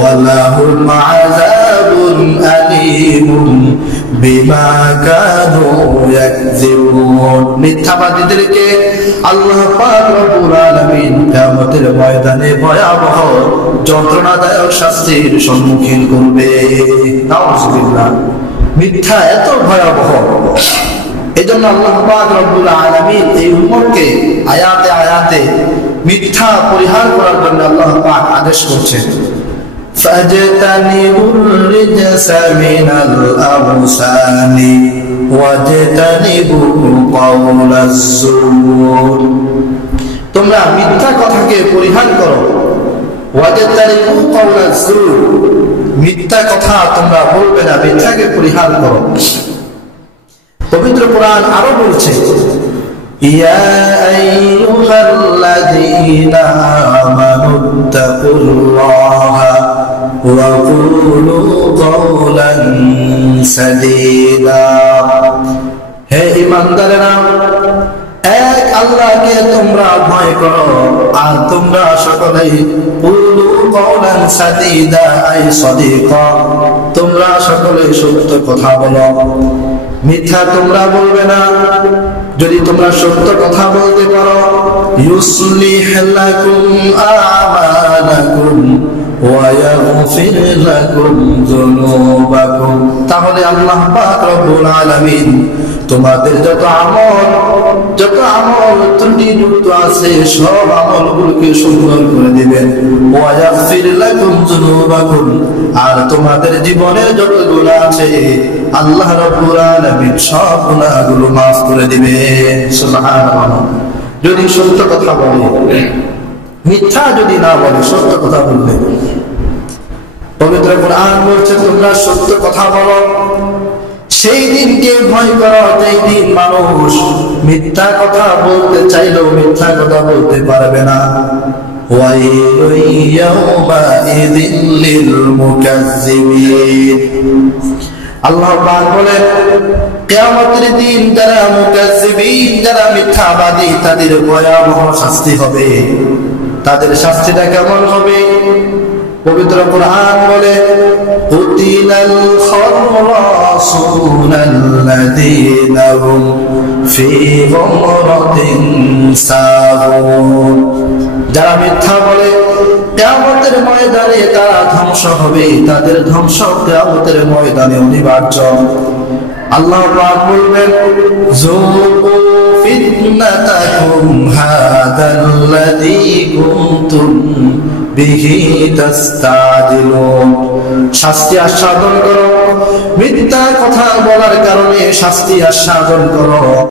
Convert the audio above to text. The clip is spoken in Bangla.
ওয়ালাহুম আযাবুন আলীমুন বিমা কানু ইয়াকযিবুন। মিথ্যাবাদীদেরকে আল্লাহ পাক রব্বুল আলামিন কিয়ামতের ময়দানে ভয়াবহ যন্ত্রণাদায়ক শাস্তির সম্মুখীন করবে। নাউযুবিল্লাহ। মিথ্যা এত ভয়াবহ, এজন্য আল্লাহ পাক রব্বুল আলামিন এই উম্মতকে আয়াতে আয়াতে মিথ্যা পরিহার করার জন্য আল্লাহ পাক আদেশ করছেন, ফাজতানিবুর রিজসা মিনাল আওসানি ওয়াজতানিবু কাওলাজ যুর। তোমরা মিথ্যা কথাকে পরিহার করো, ওয়াজতানিবু কাওলাজ যুর, মিথ্যা কথা তোমরা বলবে না, মিথ্যাকে পরিহার করো। পবিত্র কোরআন আরো বলছে, ইয়া আইয়ুহাল্লাযীনা আমানুত্তাকুল্লাহা ওয়া কুলু কাওলান সাদীদা। হে ঈমানদারেরা, এক আল্লাহকে তোমরা ভয় করো আর তোমরা সকলেই কুলু কাওলান সাদীদা আই সাদীকা, তোমরা সকলে সত্য কথা বলো, মিথ্যা তোমরা বলবে না। যদি তোমরা সত্য কথা বলতে পারো, ইউসলিহ লাকুম আমালাকুম ওয়া ইয়াগফির লাকুম যুনুবাকুম, তাহলে আল্লাহ পাক রব্বুল আলামিন তোমাদের যত আমল ত্রুটিযুক্ত আছে সব আমলগুলোকে সুন্দর করে দিবেন। ওয়া ইয়াগফির লাকুম যুনুবাকুম, আর তোমাদের জীবনের যত গুনাহ আছে আল্লাহ রাব্বুল আলামিন সব গুনাহগুলো মাফ করে দিবেন। সুবহানাল্লাহ। যদি সত্য কথা বলে, মিথ্যা যদি না বলে, সত্য কথা বলবে। পবিত্র কোরআন বলছে তোমরা সত্য কথা বলো। সেই দিনকে ভয় করো যেই দিন মানুষ মিথ্যা কথা বলতে চাইলেও মিথ্যা কথা বলতে পারবে না। ওয়াইলুন ইয়াওমাইযিল লিল মুকাজ্জিবিন। আল্লাহ পাক বলেন, কিয়ামতের দিন যারা মুকাজ্জিবিন, যারা মিথ্যাবাদী, তাদের ভয়াবহ শাস্তি হবে। তাদের শাস্তিটা কেমন হবে? পবিত্র কোরআন বলে, কুতিলাল খারাসুনাল্লাযীনা হুম ফী গুমরাতিন সাহুন। যারা মিথ্যা বলে কিয়ামতের ময়দানে তারা ধ্বংস হবে, তাদের ধ্বংস কিয়ামতের ময়দানে অনিবার্য। আল্লাহ পাক বলবেন, যুকু ফিতনাতাকুম হাদাল্লাযী কুনতুম বিহি তাস্তাজিলুন। শাস্তি আস্বাদন করো, মিথ্যা কথা বলার কারণে শাস্তি আস্বাদন করো।